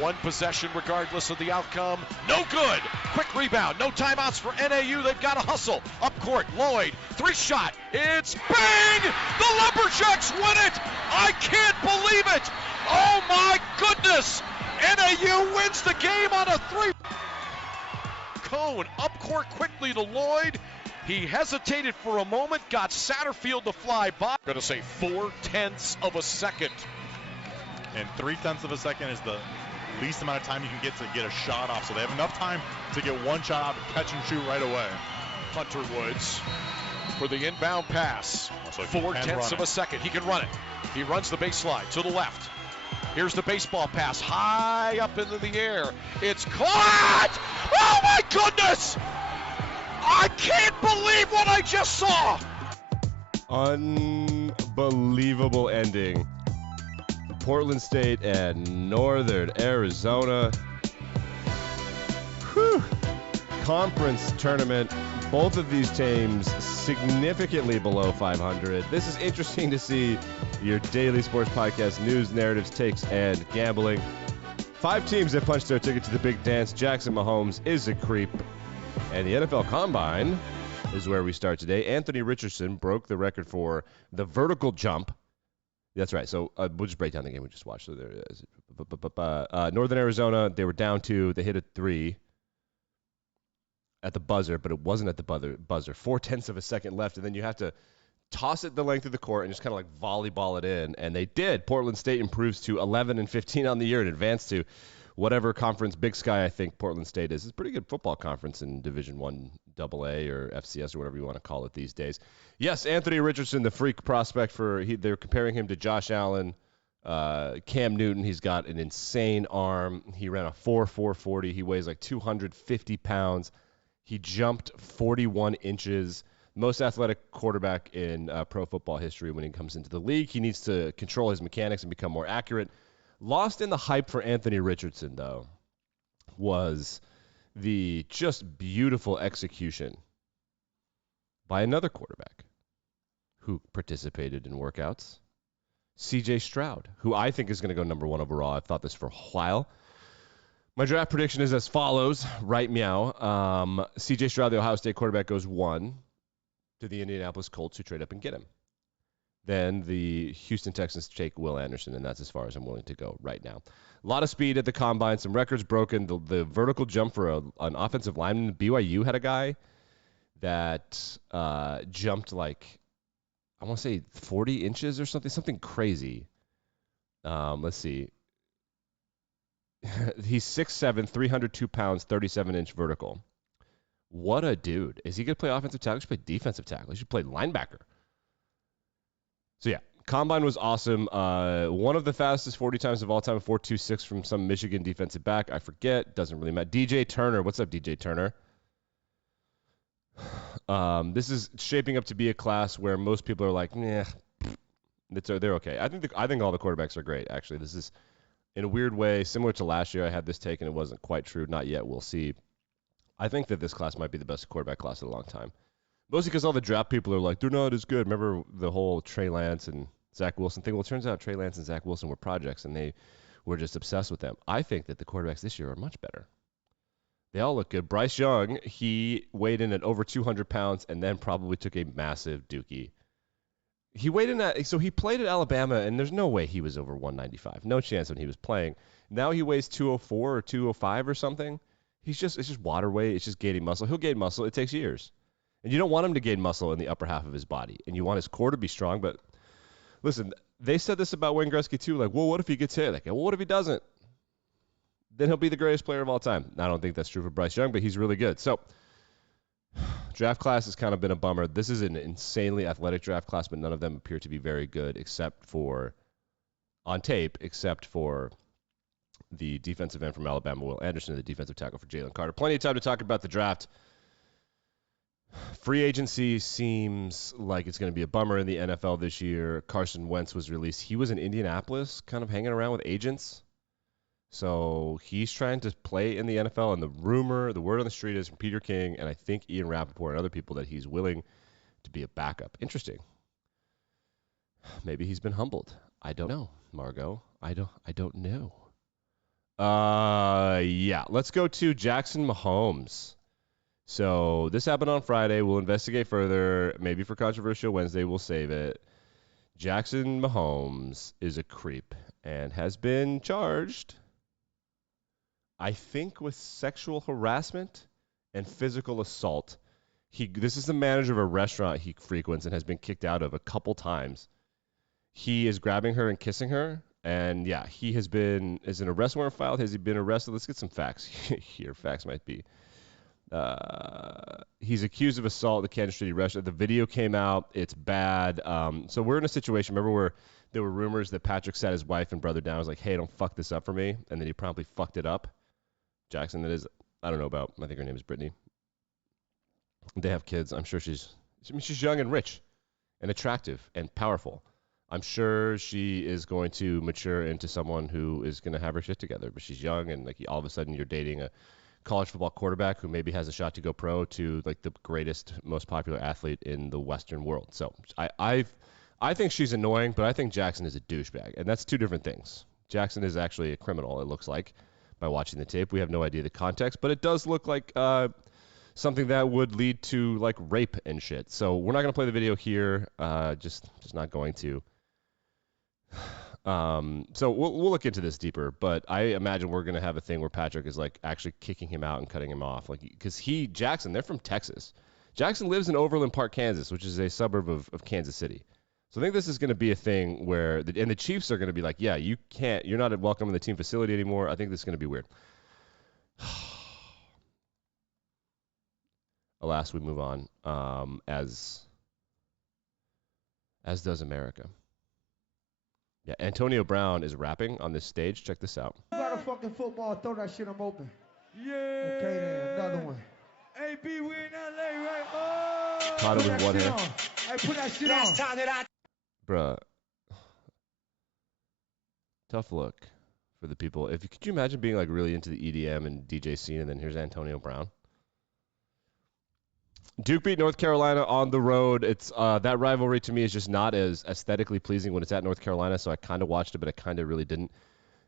One possession regardless of the outcome. No good. Quick rebound. No timeouts for NAU. They've got to hustle. Up court, Lloyd. 3-shot. It's bang! The Lumberjacks win it! I can't believe it! Oh my goodness! NAU wins the game on a 3. Cone up court quickly to Lloyd. He hesitated for a moment, got Satterfield to fly by. I'm going to say 0.4 of a second. And 0.3 of a second is the least amount of time you can get to get a shot off. So they have enough time to get one shot out, catch and shoot right away. Hunter Woods for the inbound pass. So 0.4 of a second. He can run it. He runs the baseline to the left. Here's the baseball pass high up into the air. It's caught! Oh my goodness! I can't believe what I just saw! Unbelievable ending. Portland State and Northern Arizona. Whew. Conference tournament. Both of these teams significantly below 500. This is interesting to see. Your daily sports podcast, news, narratives, takes, and gambling. 5 teams that punched their ticket to the big dance. Jackson Mahomes is a creep. And the NFL Combine is where we start today. Anthony Richardson broke the record for the vertical jump. That's right. So we'll just break down the game we just watched. So there it is. Northern Arizona, they were down 2. They hit a 3 at the buzzer, but it wasn't at the buzzer. 0.4 of a second left, and then you have to toss it the length of the court and just kind of like volleyball it in, and they did. Portland State improves to 11-15 on the year and advanced to whatever conference, Big Sky, I think Portland State is. It's a pretty good football conference in Division I AA or FCS or whatever you want to call it these days. Yes, Anthony Richardson, the freak prospect they're comparing him to Josh Allen, Cam Newton. He's got an insane arm. He ran a 4.40. He weighs like 250 pounds. He jumped 41 inches. Most athletic quarterback in pro football history when he comes into the league. He needs to control his mechanics and become more accurate. Lost in the hype for Anthony Richardson, though, was the just beautiful execution by another quarterback who participated in workouts, C.J. Stroud, who I think is going to go number 1 overall. I've thought this for a while. My draft prediction is as follows. Right meow. C.J. Stroud, the Ohio State quarterback, goes 1 to the Indianapolis Colts, who trade up and get him. Then the Houston Texans take Will Anderson, and that's as far as I'm willing to go right now. A lot of speed at the combine, some records broken. The vertical jump for an offensive lineman. BYU had a guy that jumped like, I want to say 40 inches or something crazy. Let's see. He's 6'7", 302 pounds, 37-inch vertical. What a dude. Is he going to play offensive tackle? He should play defensive tackle. He should play linebacker. So, yeah, Combine was awesome. One of the fastest 40 times of all time, 4.26 from some Michigan defensive back. I forget. Doesn't really matter. DJ Turner. What's up, DJ Turner? This is shaping up to be a class where most people are like, nah, they're okay. I think all the quarterbacks are great, actually. This is, in a weird way, similar to last year. I had this take, and it wasn't quite true. Not yet. We'll see. I think that this class might be the best quarterback class in a long time. Mostly because all the draft people are like, they're not as good. Remember the whole Trey Lance and Zach Wilson thing? Well, it turns out Trey Lance and Zach Wilson were projects, and they were just obsessed with them. I think that the quarterbacks this year are much better. They all look good. Bryce Young, he weighed in at over 200 pounds and then probably took a massive dookie. He weighed in at, so he played at Alabama, and there's no way he was over 195. No chance when he was playing. Now he weighs 204 or 205 or something. It's just water weight. It's just gaining muscle. He'll gain muscle. It takes years. And you don't want him to gain muscle in the upper half of his body. And you want his core to be strong. But listen, they said this about Wayne Gretzky too. Like, well, what if he gets hit? Like, well, what if he doesn't? Then he'll be the greatest player of all time. I don't think that's true for Bryce Young, but he's really good. So draft class has kind of been a bummer. This is an insanely athletic draft class, but none of them appear to be very good on tape, except for the defensive end from Alabama, Will Anderson, and the defensive tackle for Jalen Carter. Plenty of time to talk about the draft. Free agency seems like it's going to be a bummer in the NFL this year. Carson Wentz was released. He was in Indianapolis kind of hanging around with agents. So he's trying to play in the NFL, and the word on the street is from Peter King, and I think Ian Rappaport and other people that he's willing to be a backup. Interesting. Maybe he's been humbled. I don't know, Margot. I don't know. Yeah. Let's go to Jackson Mahomes. So this happened on Friday. We'll investigate further. Maybe for Controversial Wednesday, we'll save it. Jackson Mahomes is a creep and has been charged, I think, with sexual harassment and physical assault. This is the manager of a restaurant he frequents and has been kicked out of a couple times. He is grabbing her and kissing her. And yeah, is an arrest warrant filed? Has he been arrested? Let's get some facts here. Facts might be. He's accused of assault at the Kansas City restaurant. The video came out. It's bad. So we're in a situation, remember, where there were rumors that Patrick sat his wife and brother down. He was like, hey, don't fuck this up for me. And then he promptly fucked it up. Jackson, that is, I don't know about. I think her name is Brittany. They have kids. I'm sure she's young and rich and attractive and powerful. I'm sure she is going to mature into someone who is going to have her shit together. But she's young, and like all of a sudden you're dating a college football quarterback who maybe has a shot to go pro to like the greatest, most popular athlete in the Western world. So I think she's annoying, but I think Jackson is a douchebag, and that's two different things. Jackson is actually a criminal, it looks like, by watching the tape. We have no idea the context, but it does look like something that would lead to like rape and shit. So we're not going to play the video here. Just not going to. So we'll look into this deeper, but I imagine we're going to have a thing where Patrick is like actually kicking him out and cutting him off. Like, because Jackson, they're from Texas. Jackson lives in Overland Park, Kansas, which is a suburb of Kansas City. So I think this is going to be a thing where, and the Chiefs are going to be like, yeah, you're not welcome in the team facility anymore. I think this is going to be weird. Alas, we move on, as does America. Yeah, Antonio Brown is rapping on this stage. Check this out. You got a fucking football, throw that shit, I'm open. Yeah. Okay then, another one. AB, we in LA, right? Oh! Caught it with one hand. Hey, put that shit on. Time that Bruh. Tough look for the people. Could you imagine being like really into the EDM and DJ scene, and then here's Antonio Brown? Duke beat North Carolina on the road. It's that rivalry to me is just not as aesthetically pleasing when it's at North Carolina, so I kind of watched it, but I kind of really didn't.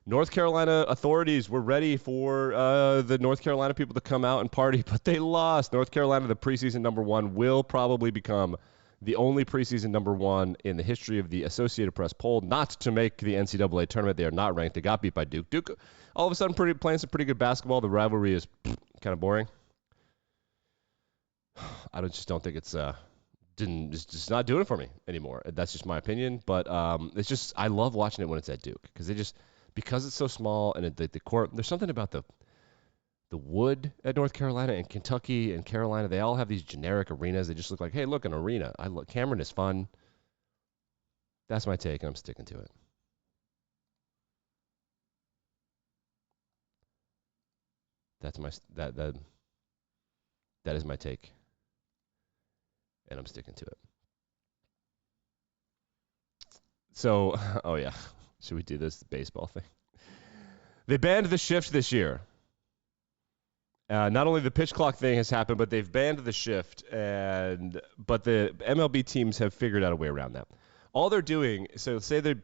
North Carolina authorities were ready for the North Carolina people to come out and party, but they lost. North Carolina, the preseason number one, will probably become the only preseason number one in the history of the Associated Press poll not to make the NCAA tournament. They are not ranked. They got beat by Duke. Duke, all of a sudden, playing some pretty good basketball. The rivalry is kind of boring. I just don't think it's just not doing it for me anymore. That's just my opinion. But it's just, I love watching it when it's at Duke because it's so small and the court. There's something about the wood at North Carolina and Kentucky and Carolina. They all have these generic arenas. They just look like, hey, look, an arena. Cameron is fun. That's my take, and I'm sticking to it. That is my take, and I'm sticking to it. So, oh yeah, should we do this baseball thing? They banned the shift this year. Not only the pitch clock thing has happened, but they've banned the shift, but the MLB teams have figured out a way around that. All they're doing, so say they're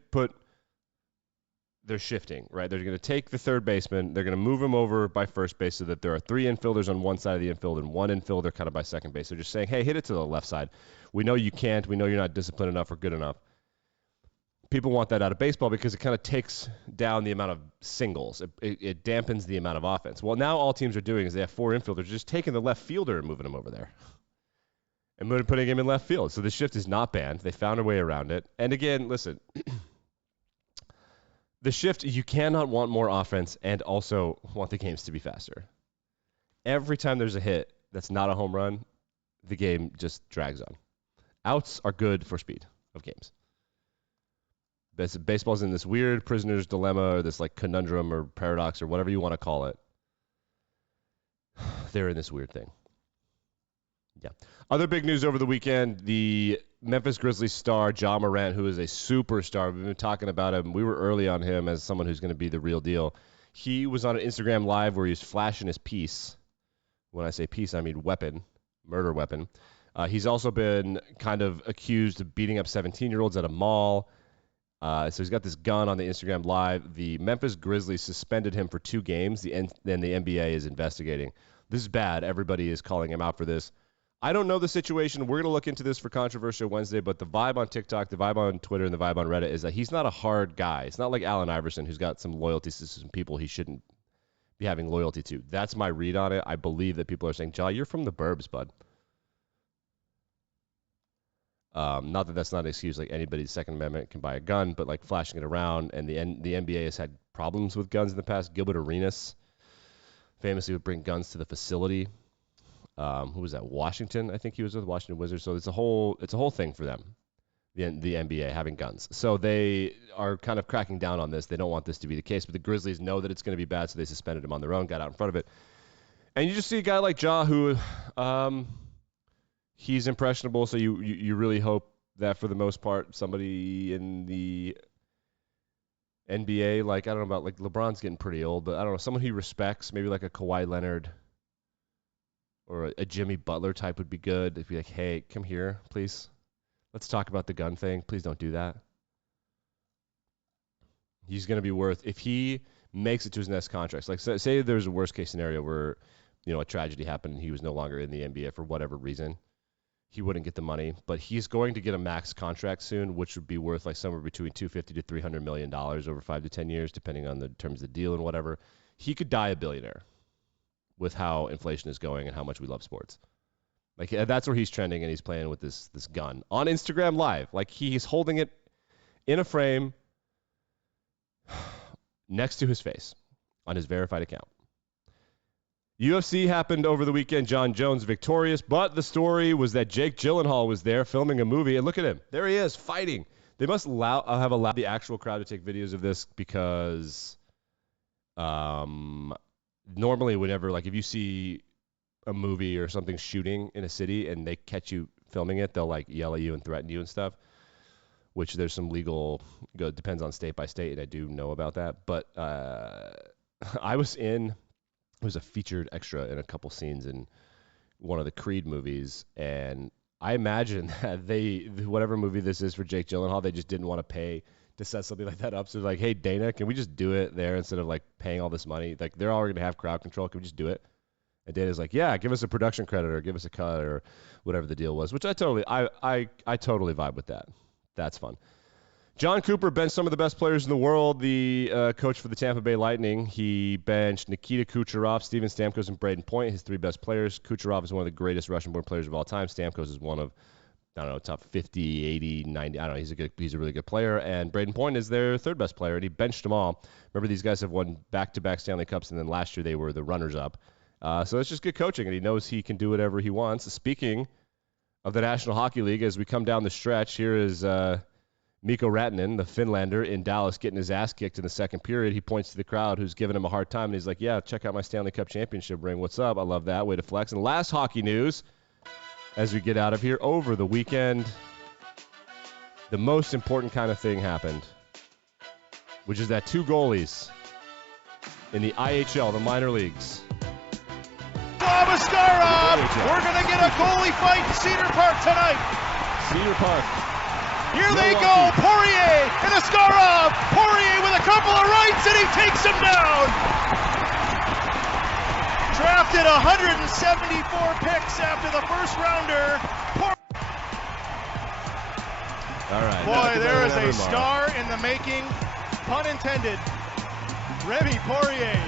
shifting, right? They're going to take the third baseman, they're going to move him over by first base so that there are three infielders on one side of the infield and one infielder kind of by second base. They're just saying, hey, hit it to the left side. We know you can't. We know you're not disciplined enough or good enough. People want that out of baseball because it kind of takes down the amount of singles. It dampens the amount of offense. Well, now all teams are doing is they have four infielders, just taking the left fielder and moving him over there and putting him in left field. So the shift is not banned. They found a way around it. And again, listen, the shift, you cannot want more offense and also want the games to be faster. Every time there's a hit that's not a home run, the game just drags on. Outs are good for speed of games. Baseball's in this weird prisoner's dilemma or this like conundrum or paradox or whatever you want to call it. They're in this weird thing. Yeah. Other big news over the weekend, the Memphis Grizzlies star, Ja Morant, who is a superstar. We've been talking about him. We were early on him as someone who's going to be the real deal. He was on an Instagram Live where he was flashing his piece. When I say piece, I mean weapon, murder weapon. He's also been kind of accused of beating up 17-year-olds at a mall. So he's got this gun on the Instagram Live. The Memphis Grizzlies suspended him for 2 games. Then the NBA is investigating. This is bad. Everybody is calling him out for this. I don't know the situation. We're going to look into this for Controversial Wednesday, but the vibe on TikTok, the vibe on Twitter, and the vibe on Reddit is that he's not a hard guy. It's not like Allen Iverson, who's got some loyalty to some people he shouldn't be having loyalty to. That's my read on it. I believe that people are saying, Ja, you're from the burbs, bud. Not that that's not an excuse. Like, anybody's Second Amendment can buy a gun, but like flashing it around, and the NBA has had problems with guns in the past. Gilbert Arenas famously would bring guns to the facility. Who was that? Washington, I think he was with Washington Wizards. So it's a whole thing for them, the NBA having guns. So they are kind of cracking down on this. They don't want this to be the case, but the Grizzlies know that it's going to be bad, so they suspended him on their own, got out in front of it. And you just see a guy like Ja who, he's impressionable. So you really hope that for the most part, somebody in the NBA, like, I don't know about, like, LeBron's getting pretty old, but I don't know, someone he respects, maybe like a Kawhi Leonard or a Jimmy Butler type would be good. If you're like, hey, come here, please. Let's talk about the gun thing. Please don't do that. He's going to be worth, if he makes it to his next contract, like say there's a worst case scenario where, you know, a tragedy happened and he was no longer in the NBA for whatever reason, he wouldn't get the money, but he's going to get a max contract soon, which would be worth like somewhere between $250 to $300 million over 5 to 10 years, depending on the terms of the deal and whatever. He could die a billionaire with how inflation is going and how much we love sports. Like, that's where he's trending, and he's playing with this gun on Instagram Live. Like, he's holding it in a frame next to his face on his verified account. UFC happened over the weekend. John Jones victorious, but the story was that Jake Gyllenhaal was there filming a movie, and look at him. There he is, fighting. They must have allowed the actual crowd to take videos of this because normally whenever, like, if you see a movie or something shooting in a city and they catch you filming it, they'll, like, yell at you and threaten you and stuff, which there's some legal, depends on state by state, and I do know about that. But it was a featured extra in a couple scenes in one of the Creed movies, and I imagine that whatever movie this is for Jake Gyllenhaal, they just didn't want to pay to set something like that up. So they're like, hey, Dana, can we just do it there instead of like paying all this money? Like, they're already going to have crowd control. Can we just do it? And Dana's like, yeah, give us a production credit or give us a cut or whatever the deal was, which I totally vibe with that. That's fun. John Cooper benched some of the best players in the world. The coach for the Tampa Bay Lightning, he benched Nikita Kucherov, Steven Stamkos, and Braden Point, his 3 best players. Kucherov is one of the greatest Russian-born players of all time. Stamkos is one of, I don't know, top 50, 80, 90. I don't know. He's a really good player. And Braden Point is their 3rd best player, and he benched them all. Remember, these guys have won back-to-back Stanley Cups, and then last year they were the runners-up. So it's just good coaching, and he knows he can do whatever he wants. Speaking of the National Hockey League, as we come down the stretch, here is Mikko Rantanen, the Finlander, in Dallas, getting his ass kicked in the second period. He points to the crowd who's giving him a hard time, and he's like, yeah, check out my Stanley Cup championship ring. What's up? I love that. Way to flex. And last hockey news, as we get out of here, over the weekend, the most important kind of thing happened, which is that 2 goalies in the IHL, the minor leagues. Askarov! We're going to get a goalie fight in Cedar Park tonight. Cedar Park. Here they go, Poirier and Askarov. Poirier with a couple of rights, and he takes him down. Drafted 174 picks after the first rounder. All right. Boy, there is a star in the making, pun intended. Remy Poirier.